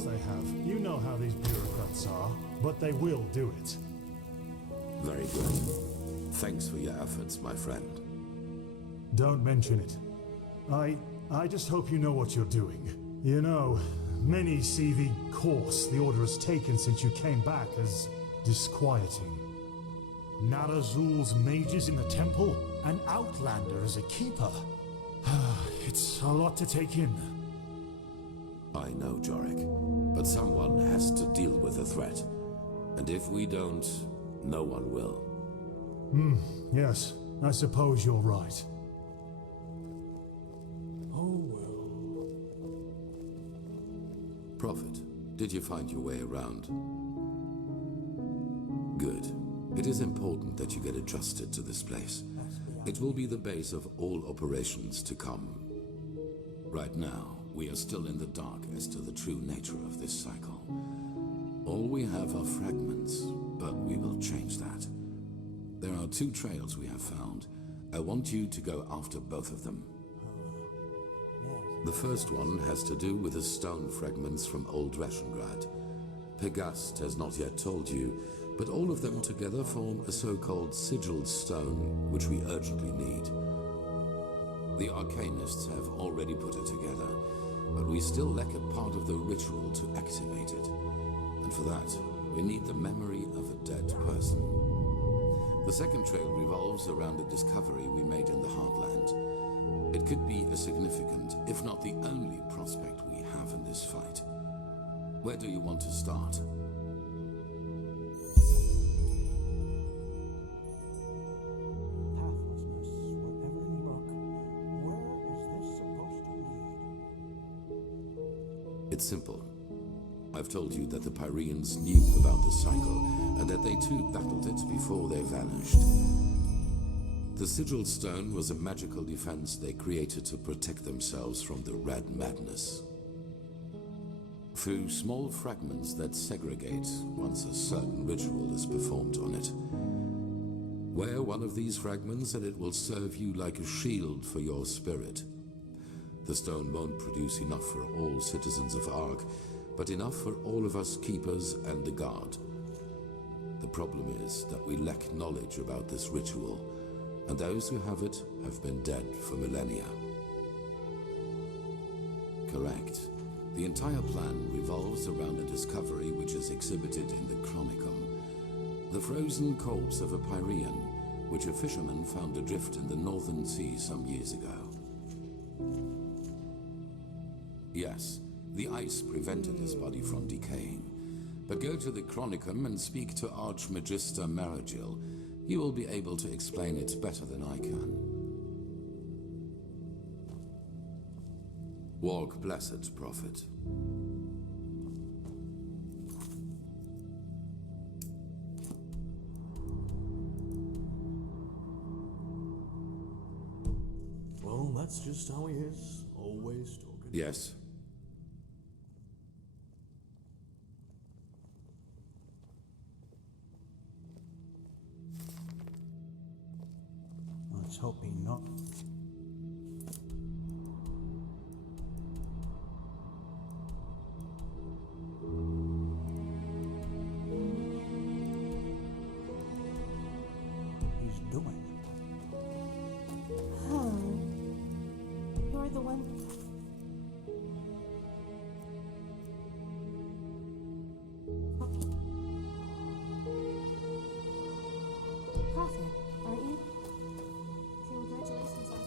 course they have. You know how these bureaucrats are, but they will do it. Very good. Thanks for your efforts, my friend. Don't mention it. I just hope you know what you're doing. You know, many see the course the Order has taken since you came back as disquieting. Narazul's mages in the temple, an outlander as a keeper. It's a lot to take in. I know, Jorik, but someone has to deal with the threat. And if we don't, no one will. Yes, I suppose you're right. Oh well. Prophet, did you find your way around? Good. It is important that you get adjusted to this place. It will be the base of all operations to come. Right now, we are still in the dark as to the true nature of this cycle. All we have are fragments, but we will change that. There are 2 trails we have found. I want you to go after both of them. The first one has to do with the stone fragments from Old Rashengrad. Pegast has not yet told you, but all of them together form a so-called sigil stone, which we urgently need. The Arcanists have already put it together, but we still lack a part of the ritual to activate it. And for that, we need the memory of a dead person. The second trail revolves around a discovery we made in the Heartland. It could be a significant, if not the only prospect we have in this fight. Where do you want to start? It's simple. I've told you that the Pyreans knew about the cycle, and that they too battled it before they vanished. The sigil stone was a magical defense they created to protect themselves from the Red Madness. Through small fragments that segregate once a certain ritual is performed on it. Wear one of these fragments and it will serve you like a shield for your spirit. The stone won't produce enough for all citizens of Ark, but enough for all of us keepers and the guard. The problem is that we lack knowledge about this ritual, and those who have it have been dead for millennia. Correct. The entire plan revolves around a discovery which is exhibited in the Chronicum. The frozen corpse of a Pyrean, which a fisherman found adrift in the Northern Sea some years ago. Yes, the ice prevented his body from decaying. But go to the Chronicum and speak to Archmagister Maragil. He will be able to explain it better than I can. Walk blessed, Prophet. Well, that's just how he is. Always talking. Yes. Let's hope he not. He's doing. You're the one. Prophet, aren't you? Congratulations on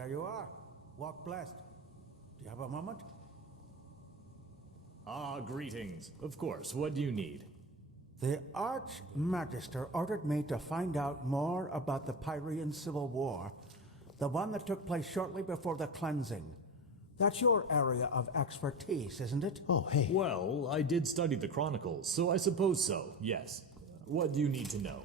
there you are. Walk blessed. Do you have a moment? Ah, greetings. Of course, what do you need? The Archmagister ordered me to find out more about the Pyrian Civil War, the one that took place shortly before the cleansing. That's your area of expertise, isn't it? Oh, hey. Well, I did study the Chronicles, so I suppose so, yes. What do you need to know?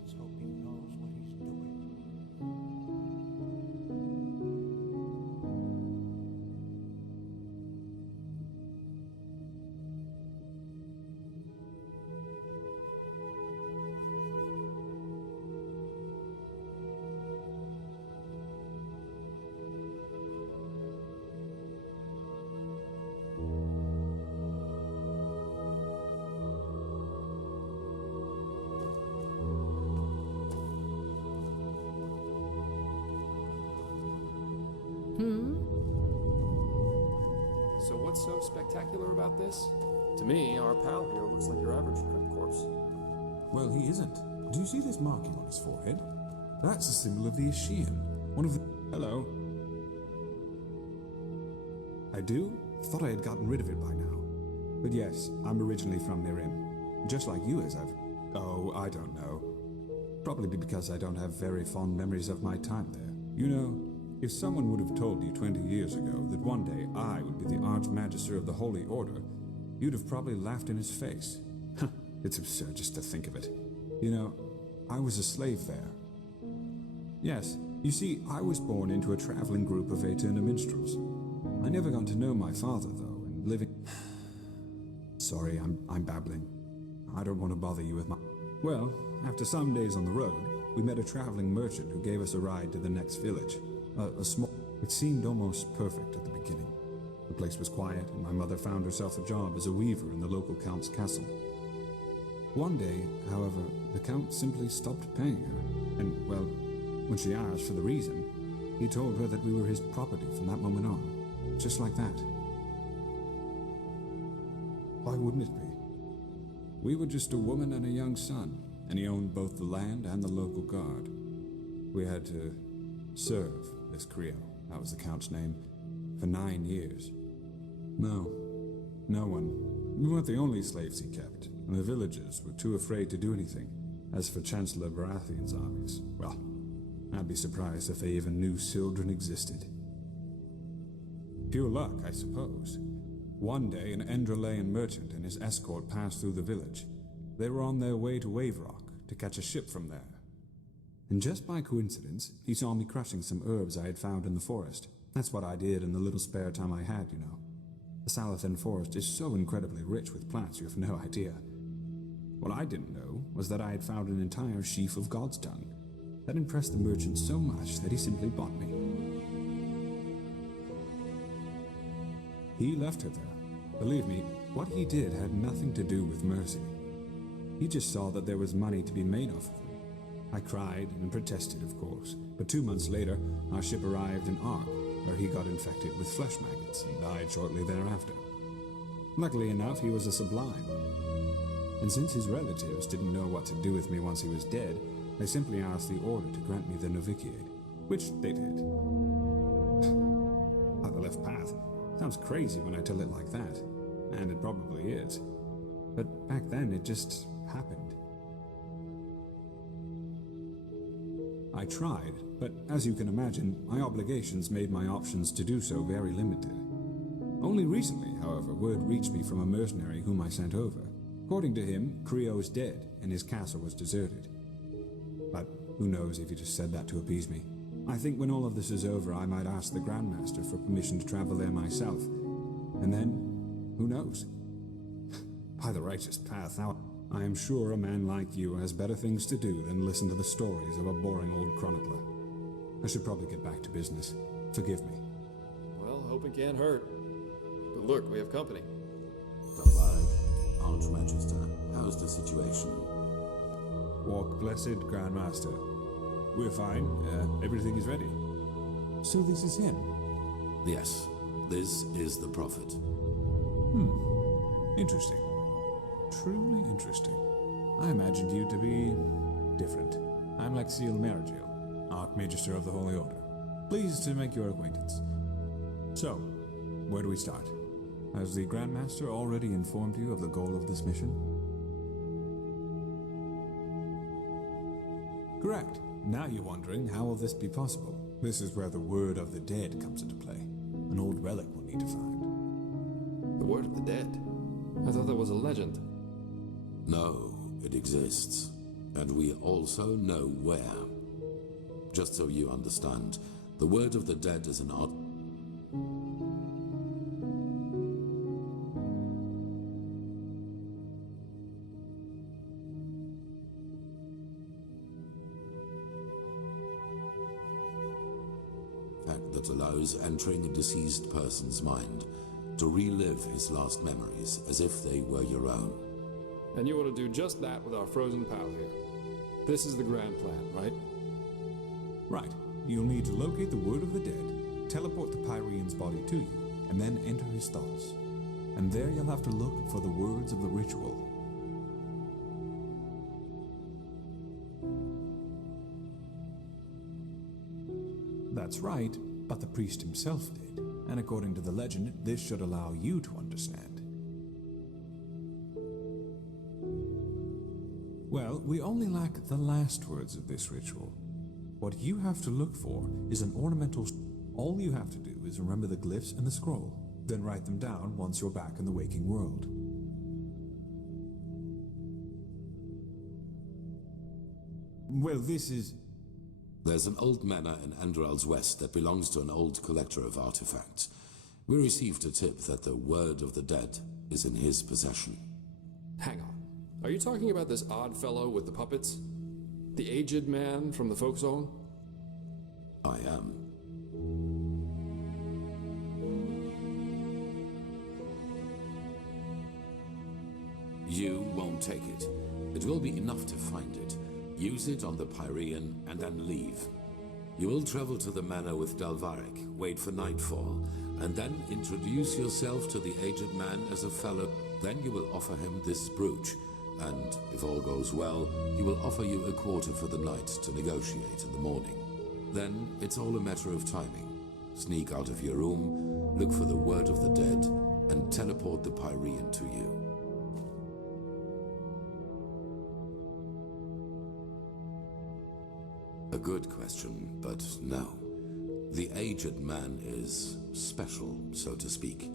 Let's hope he knows what he's doing. So what's so spectacular about this? To me, our pal here looks like your average crypt corpse. Well, he isn't. Do you see this marking on his forehead? That's a symbol of the Ashian. One of the... Hello. I do? Thought I had gotten rid of it by now. But yes, I'm originally from Nirim. Just like you, as I've... Oh, I don't know. Probably because I don't have very fond memories of my time there. You know, if someone would have told you 20 years ago that one day I would be the Archmagister of the Holy Order, you'd have probably laughed in his face. It's absurd just to think of it. You know, I was a slave there. Yes, you see, I was born into a traveling group of Aeterna minstrels. I never got to know my father, though, and living... Sorry, I'm babbling. I don't want to bother you with my... Well, after some days on the road, we met a traveling merchant who gave us a ride to the next village. A small... It seemed almost perfect at the beginning. The place was quiet, and my mother found herself a job as a weaver in the local count's castle. One day, however, the count simply stopped paying her, and, well, when she asked for the reason, he told her that we were his property from that moment on. Just like that. Why wouldn't it be? We were just a woman and a young son, and he owned both the land and the local guard. We had to serve this Creole, that was the count's name, for 9 years. No one. We weren't the only slaves he kept, and the villagers were too afraid to do anything. As for Chancellor Baratheon's armies, well, I'd be surprised if they even knew Sildren existed. Pure luck, I suppose. One day, an Enderalayan merchant and his escort passed through the village. They were on their way to Waverock to catch a ship from there. And just by coincidence, he saw me crushing some herbs I had found in the forest. That's what I did in the little spare time I had, you know. The Salathan forest is so incredibly rich with plants you have no idea. What I didn't know was that I had found an entire sheaf of God's tongue. That impressed the merchant so much that he simply bought me. He left her there. Believe me, what he did had nothing to do with mercy. He just saw that there was money to be made off of me. I cried and protested, of course, but 2 months later, our ship arrived in Ark, where he got infected with flesh maggots and died shortly thereafter. Luckily enough, he was a sublime. And since his relatives didn't know what to do with me once he was dead, They simply asked the Order to grant me the novitiate, which they did. The left path. Sounds crazy when I tell it like that, and it probably is. But back then, it just happened. I tried, but as you can imagine, my obligations made my options to do so very limited. Only recently, however, word reached me from a mercenary whom I sent over. According to him, Creo is dead, and his castle was deserted. But who knows if he just said that to appease me. I think when all of this is over, I might ask the Grandmaster for permission to travel there myself. And then, who knows? By the righteous path, now, I am sure a man like you has better things to do than listen to the stories of a boring old chronicler. I should probably get back to business. Forgive me. Well, hoping can't hurt. But look, we have company. Dalvarek, Archmagister, how's the situation? Walk blessed, Grandmaster. We're fine. Everything is ready. So this is him? Yes, this is the Prophet. Interesting. Truly interesting. I imagined you to be different. I'm Lexiel Marigil, Archmagister of the Holy Order. Pleased to make your acquaintance. So, where do we start? Has the Grandmaster already informed you of the goal of this mission? Correct. Now you're wondering, how will this be possible? This is where the Word of the Dead comes into play. An old relic we'll need to find. The Word of the Dead? I thought that was a legend. No, it exists. And we also know where. Just so you understand, the Word of the Dead is an art... that allows entering a deceased person's mind to relive his last memories as if they were your own. And you want to do just that with our frozen pal here. This is the grand plan, right? Right. You'll need to locate the Word of the Dead, teleport the Pyrean's body to you, and then enter his thoughts. And there you'll have to look for the words of the ritual. That's right, but the priest himself did. And according to the legend, this should allow you to understand. Well, we only lack the last words of this ritual. What you have to look for is an ornamental... All you have to do is remember the glyphs and the scroll, then write them down once you're back in the waking world. Well, this is... There's an old manor in Enderal's west that belongs to an old collector of artifacts. We received a tip that the Word of the Dead is in his possession. Hang on. Are you talking about this odd fellow with the puppets? The aged man from the folk song? I am. You won't take it. It will be enough to find it. Use it on the Pyrean and then leave. You will travel to the manor with Dalvarek, wait for nightfall, and then introduce yourself to the aged man as a fellow. Then you will offer him this brooch, and if all goes well, he will offer you a quarter for the night to negotiate in the morning. Then it's all a matter of timing. Sneak out of your room, look for the Word of the Dead, and teleport the Pyrean to you. A good question, but no. The aged man is special, so to speak.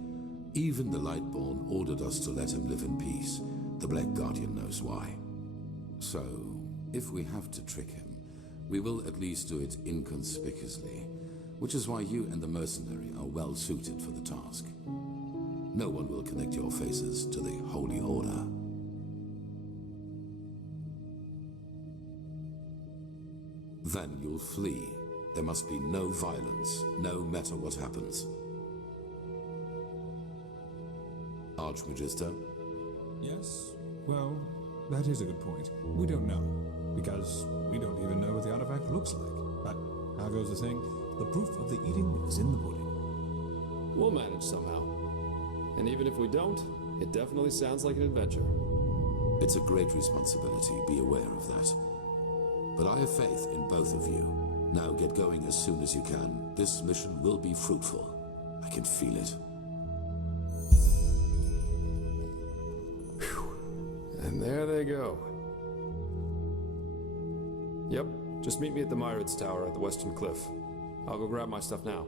Even the Lightborn ordered us to let him live in peace. The Black Guardian knows why. So, if we have to trick him, we will at least do it inconspicuously, which is why you and the mercenary are well suited for the task. No one will connect your faces to the Holy Order. Then you'll flee. There must be no violence, no matter what happens. Archmagister? Yes? Well, that is a good point. We don't know, because we don't even know what the artifact looks like. But how goes the saying? The proof of the eating is in the pudding. We'll manage somehow. And even if we don't, it definitely sounds like an adventure. It's a great responsibility, be aware of that. But I have faith in both of you. Now get going as soon as you can. This mission will be fruitful. I can feel it. And there they go. Yep, just meet me at the Myrids Tower at the Western Cliff. I'll go grab my stuff now.